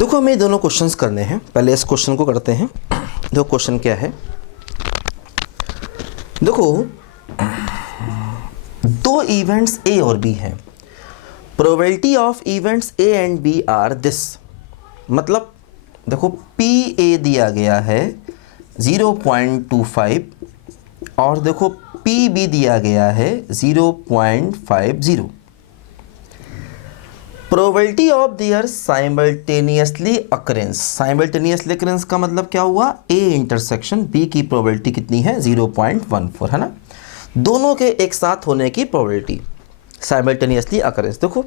देखो हमें दोनों क्वेश्चंस करने हैं। पहले इस क्वेश्चन को करते हैं। देखो क्वेश्चन क्या है। देखो दो इवेंट्स ए और बी हैं। Probability of events A and B are this. मतलब देखो पी ए दिया गया है 0.25 और देखो पी बी दिया गया है 0.50। Probability of their simultaneously occurrence. Simultaneously occurrence का मतलब क्या हुआ, ए इंटरसेक्शन बी की प्रोबेबिलिटी कितनी है 0.14 है ना। दोनों के एक साथ होने की प्रोबेबिलिटी साइमल्टेनियसली अकरेंस। देखो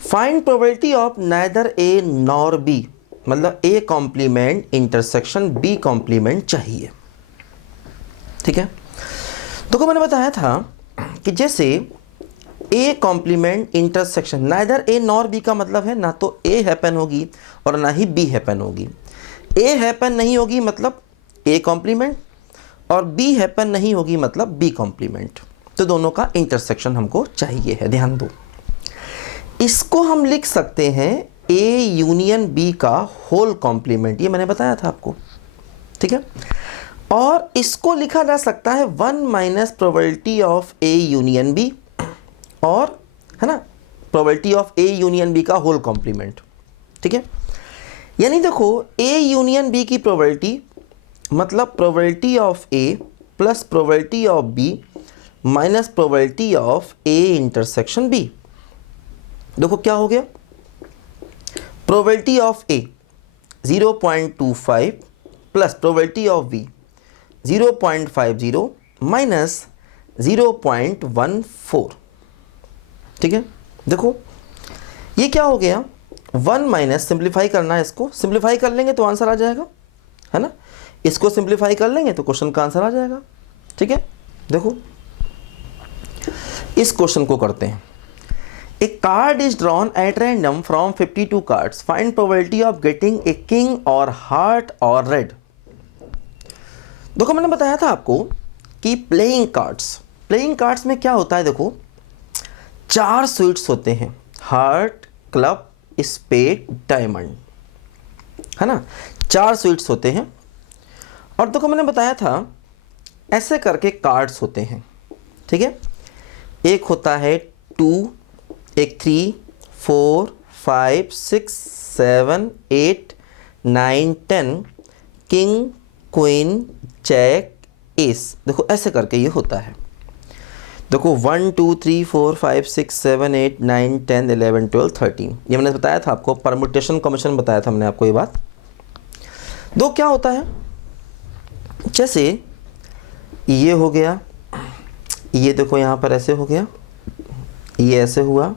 find probability of neither A nor B, मतलब A complement intersection B complement चाहिए। ठीक है, देखो मैंने बताया था कि जैसे A complement intersection neither A nor B का मतलब है ना तो ए हैपन होगी और ना ही बी हैपन होगी। ए हैपन नहीं होगी मतलब ए कॉम्प्लीमेंट और बी हैपन नहीं होगी मतलब बी कॉम्प्लीमेंट। तो दोनों का इंटरसेक्शन हमको चाहिए है। ध्यान दो, इसको हम लिख सकते हैं ए यूनियन बी का होल कॉम्प्लीमेंट, ये मैंने बताया था आपको। ठीक है, और इसको लिखा जा सकता है 1 minus probability of A union B और है ना probability of A union B का होल कॉम्प्लीमेंट। ठीक है, यानी देखो ए यूनियन बी की प्रोबेबिलिटी मतलब probability of A plus probability of B minus probability of A intersection B. देखो क्या हो गया, probability of A 0.25 plus probability of B 0.50 minus 0.14। ठीक है, देखो ये क्या हो गया 1 माइनस, सिंप्लीफाई करना है, इसको सिंप्लीफाई कर लेंगे तो आंसर आ जाएगा है ना। इसको सिंप्लीफाई कर लेंगे तो क्वेश्चन का आंसर आ जाएगा। ठीक है, देखो इस क्वेश्चन को करते हैं। A card is drawn at random from 52 cards, find probability of getting a king और हार्ट और रेड। देखो मैंने बताया था आपको कि प्लेइंग कार्ड्स में क्या होता है, देखो 4 स्वीट्स होते हैं, हार्ट क्लब स्पेड डायमंड, है ना। 4 स्वीट्स होते हैं और देखो मैंने बताया था ऐसे करके कार्ड्स होते हैं। ठीक है, एक होता है 2, एक 3, 4, 5, 6, 7, 8, 9, 10, किंग क्वीन जैक एस। देखो ऐसे करके ये होता है। देखो 1 2 3 4 5 6 7 8 9 10 11 12 13, ये मैंने बताया था आपको, परमुटेशन कॉम्बिनेशन बताया था मैंने आपको ये बात। दो क्या होता है, जैसे ये हो गया, ये देखो यहाँ पर ऐसे हो गया, ये ऐसे हुआ,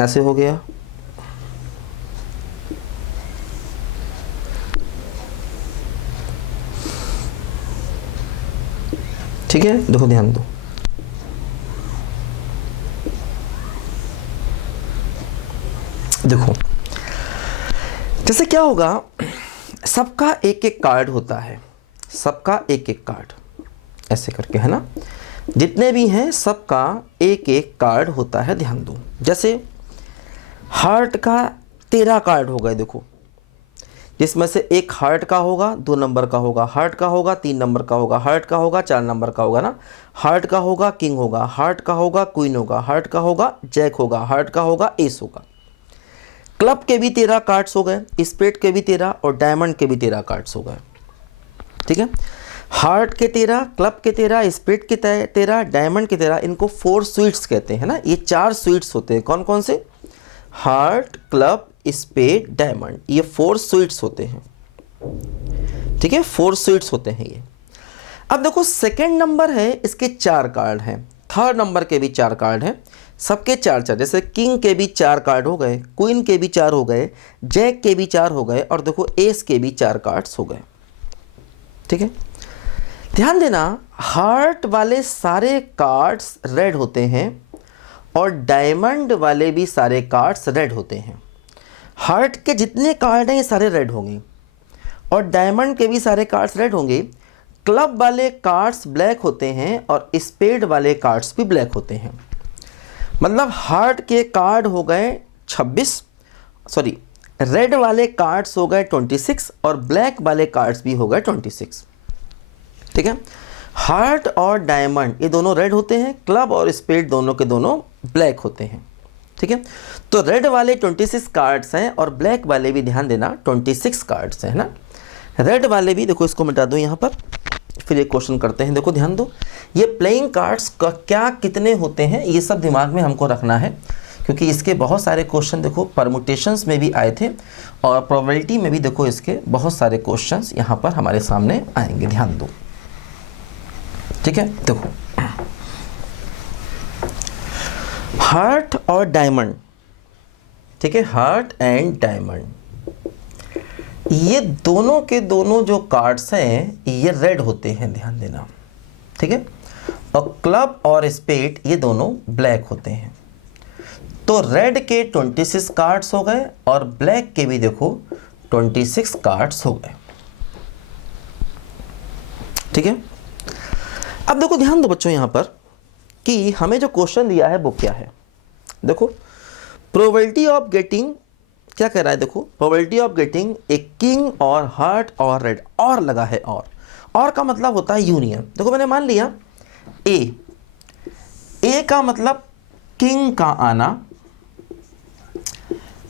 ऐसे हो गया, ठीक है। देखो ध्यान दो, देखो जैसे क्या होगा, सबका एक एक कार्ड होता है, सबका एक एक कार्ड ऐसे करके, है ना। जितने भी हैं सबका एक एक कार्ड होता है। ध्यान दो, जैसे हार्ट का 13 कार्ड हो गए, देखो जिसमें से एक हार्ट का होगा 2 नंबर का होगा, हार्ट का होगा 3 नंबर का होगा, हार्ट का होगा 4 नंबर का होगा ना, हार्ट का होगा किंग होगा, हार्ट का होगा क्वीन होगा, हार्ट का होगा जैक होगा, हार्ट का होगा एस होगा। क्लब के भी 13 कार्ड्स हो गए, स्पेड के भी 13 और डायमंड के भी 13 कार्ड्स हो गए। ठीक है, हार्ट के 13, क्लब के 13, स्पेड के 13, डायमंड के 13, इनको 4 स्वीट्स कहते हैं ना। ये 4 स्वीट्स होते हैं, कौन कौन से, हार्ट क्लब स्पेड डायमंड, ये 4 स्वीट्स होते हैं। ठीक है, 4 स्वीट्स होते हैं ये। अब देखो सेकंड नंबर है, इसके 4 कार्ड हैं, थर्ड नंबर के भी 4 कार्ड हैं, सबके 4-4, जैसे किंग के भी 4 कार्ड हो गए, क्वीन के भी 4 हो गए, जैक के भी 4 हो गए और देखो एस के भी 4 कार्ड्स हो गए। ठीक है, ध्यान देना हार्ट वाले सारे कार्ड्स रेड होते हैं और डायमंड वाले भी सारे कार्ड्स रेड होते हैं। हार्ट के जितने कार्ड हैं ये सारे रेड होंगे और डायमंड के भी सारे कार्ड्स रेड होंगे। क्लब वाले कार्ड्स ब्लैक होते हैं और स्पेड वाले कार्ड्स भी ब्लैक होते हैं। मतलब हार्ट के कार्ड हो गए 26 सॉरी, रेड वाले कार्ड्स हो गए 26 और ब्लैक वाले कार्ड्स भी हो गए 26, ठीक है। हार्ट और डायमंड ये दोनों रेड होते हैं, क्लब और स्पेड दोनों के दोनों ब्लैक होते हैं, ठीक है। तो रेड वाले 26 कार्ड्स हैं और ब्लैक वाले भी, ध्यान देना, 26 कार्ड्स हैं, है ना। रेड वाले भी, देखो इसको मिटा दो यहाँ पर, फिर एक क्वेश्चन करते हैं। देखो ध्यान दो, ये प्लेइंग कार्ड्स का क्या कितने होते हैं ये सब दिमाग में हमको रखना है, क्योंकि इसके बहुत सारे क्वेश्चन देखो परमुटेशंस में भी आए थे और प्रोबेबिलिटी में भी देखो इसके बहुत सारे क्वेश्चंस यहाँ पर हमारे सामने आएंगे, ध्यान दो, ठीक है। देखो हार्ट और डायमंड, ठीक है, हार्ट एंड डायमंड, ये दोनों के दोनों जो कार्ड्स हैं ये रेड होते हैं, ध्यान देना, ठीक है। और क्लब और स्पेड ये दोनों ब्लैक होते हैं। तो रेड के 26 कार्ड्स हो गए और ब्लैक के भी देखो 26 कार्ड्स हो गए, ठीक है। अब देखो ध्यान दो बच्चों यहाँ पर कि हमें जो क्वेश्चन दिया है वो क्या है। देखो प्रोबेबिलिटी ऑफ गेटिंग, क्या कह रहा है, देखो probability of getting a king और हार्ट और रेड, और लगा है, और का मतलब होता है यूनियन। देखो मैंने मान लिया ए का मतलब किंग का आना,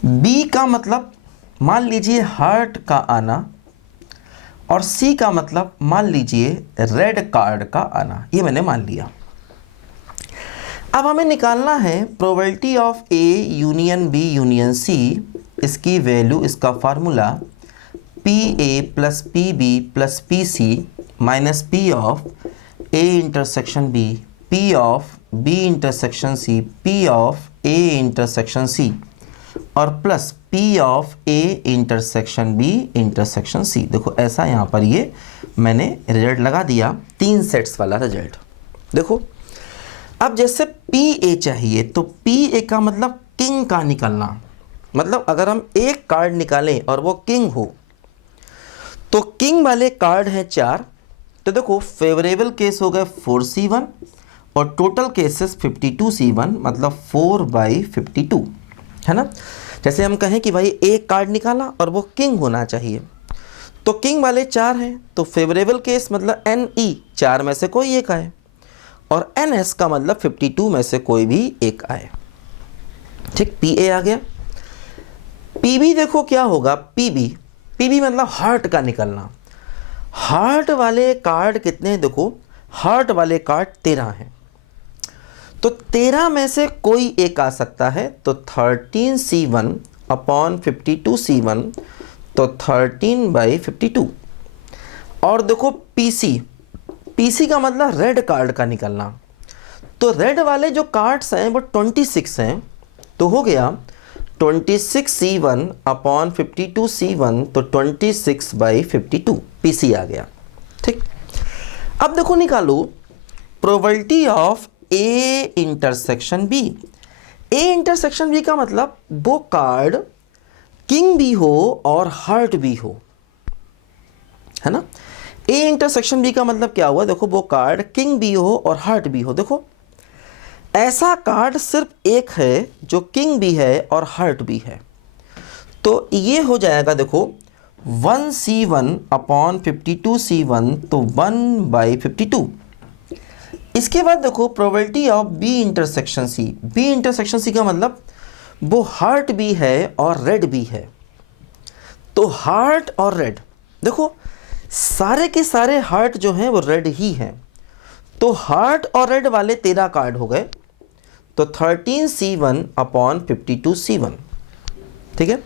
बी का मतलब मान लीजिए हार्ट का आना, और सी का मतलब मान लीजिए रेड कार्ड का आना, ये मैंने मान लिया। अब हमें निकालना है probability of A union B union C, इसकी वैल्यू, इसका formula P A plus P B plus P C minus P of A intersection B, P of B intersection C, P of A intersection C, और plus P of A intersection B intersection C. देखो ऐसा यहाँ पर ये मैंने result लगा दिया, 3 sets वाला रिजल्ट। देखो अब जैसे पी ए चाहिए तो पी ए का मतलब किंग का निकलना, मतलब अगर हम एक कार्ड निकालें और वो किंग हो तो किंग वाले कार्ड हैं 4, तो देखो फेवरेबल केस हो गए 4c1 और टोटल केसेस 52c1, मतलब 4/52, है ना। जैसे हम कहें कि भाई एक कार्ड निकाला और वो किंग होना चाहिए, तो किंग वाले 4 हैं, तो फेवरेबल केस मतलब NE 4 में से कोई एक आए, और NS का मतलब 52 में से कोई भी एक आए, ठीक। PA आ गया। PB देखो क्या होगा, PB मतलब हार्ट का निकलना। हार्ट वाले कार्ड कितने हैं, देखो हार्ट वाले कार्ड 13 हैं, तो 13 में से कोई एक आ सकता है, तो 13c1 अपॉन 52c1, तो 13/52। और देखो PC का मतलब रेड कार्ड का निकलना, तो रेड वाले जो कार्ड्स हैं वो 26 हैं, तो हो गया 26c1 अपॉन 52c1, तो 26/52 PC आ गया, ठीक। अब देखो निकालो probability of A intersection B. A intersection B का मतलब वो कार्ड किंग भी हो और हार्ट भी हो, है ना। ए इंटरसेक्शन बी का मतलब क्या हुआ, देखो वो कार्ड किंग भी हो और हार्ट भी हो। देखो ऐसा कार्ड सिर्फ एक है जो किंग भी है और हार्ट भी है, तो ये हो जाएगा देखो 1c1 अपॉन 52c1, तो 1/52। इसके बाद देखो probability of B intersection C. B intersection C का मतलब वो हार्ट भी है और रेड भी है, तो हार्ट और रेड, देखो सारे के सारे हार्ट जो हैं वो रेड ही हैं, तो हार्ट और रेड वाले 13 कार्ड हो गए, तो 13c1 अपॉन 52c1, ठीक है,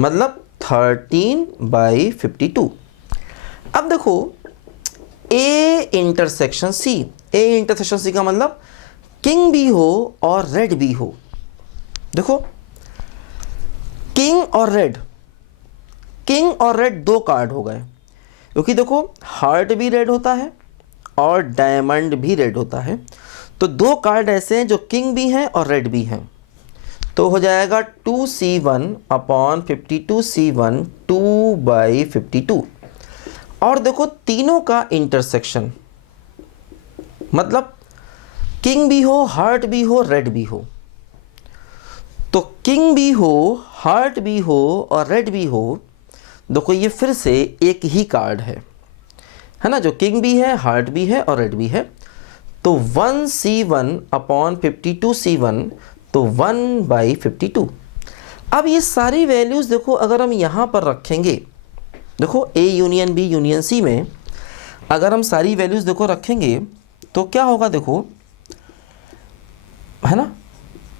मतलब 13/52। अब देखो ए इंटरसेक्शन सी। ए इंटरसेक्शन सी का मतलब किंग भी हो और रेड भी हो। देखो किंग और रेड 2 कार्ड हो गए, क्योंकि देखो हार्ट भी रेड होता है और डायमंड भी रेड होता है, तो 2 कार्ड ऐसे हैं जो किंग भी हैं और रेड भी हैं, तो हो जाएगा 2c1 अपॉन 52c1, 2/52। और देखो तीनों का इंटरसेक्शन, मतलब किंग भी हो, हार्ट भी हो, रेड भी हो, तो किंग भी हो, हार्ट भी हो और रेड भी हो, देखो ये फिर से एक ही कार्ड है ना, जो किंग भी है, हार्ट भी है और रेड भी है। तो 1C1 अपॉन 52C1, तो 1/52। अब ये सारी वैल्यूज़ देखो अगर हम यहाँ पर रखेंगे, देखो A union B union C में अगर हम सारी वैल्यूज़ देखो रखेंगे तो क्या होगा, देखो है ना,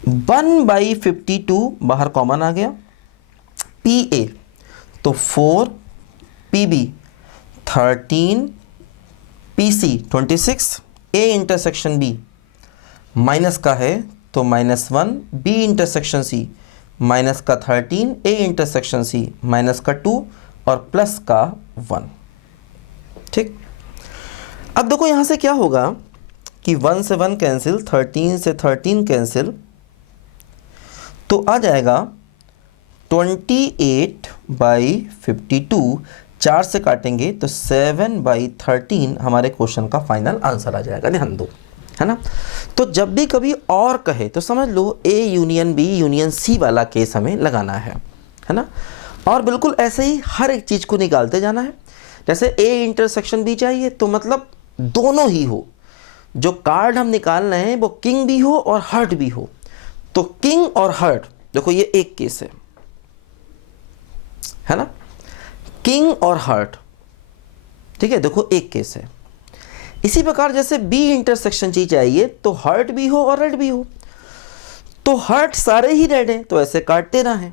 1/52 बाहर कॉमन आ गया, PA तो 4, PB 13, PC 26, A intersection B minus का है तो -1, B इंटरसेक्शन C माइनस का 13, A इंटरसेक्शन C माइनस का 2 और प्लस का 1। ठीक, अब देखो यहाँ से क्या होगा कि 1 से 1 कैंसिल, 13 से 13 कैंसिल, तो आ जाएगा 28/52, 4 से काटेंगे तो 7/13 हमारे क्वेश्चन का फाइनल आंसर आ जाएगा। ध्यान दो, है ना। तो जब भी कभी और कहे तो समझ लो A union B union C वाला केस हमें लगाना है ना। और बिल्कुल ऐसे ही हर एक चीज़ को निकालते जाना है। जैसे A इंटरसेक्शन B चाहिए तो मतलब दोनों ही हो, जो कार्ड हम निकाल रहे हैं वो किंग भी हो और हार्ट भी हो। तो किंग और हार्ट, देखो ये एक केस है ना, किंग और हार्ट, ठीक है, देखो एक केस है। इसी प्रकार जैसे B इंटरसेक्शन चीज चाहिए तो हार्ट भी हो और रेड भी हो, तो हार्ट सारे ही रेड हैं तो ऐसे कार्ड 13 है,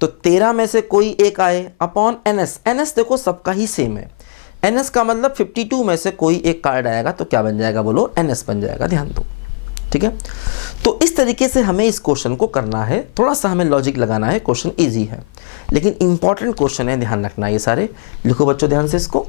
तो 13 में से कोई एक आए अपॉन NS। NS देखो सबका ही सेम है, NS का मतलब 52 में से कोई एक कार्ड आएगा तो क्या बन जाएगा, बोलो NS बन जाएगा। ध्यान दो, ठीक है। तो इस तरीके से हमें इस क्वेश्चन को करना है, थोड़ा सा हमें लॉजिक लगाना है। क्वेश्चन इजी है लेकिन इंपॉर्टेंट क्वेश्चन है, ध्यान रखना। ये सारे लिखो बच्चों ध्यान से इसको।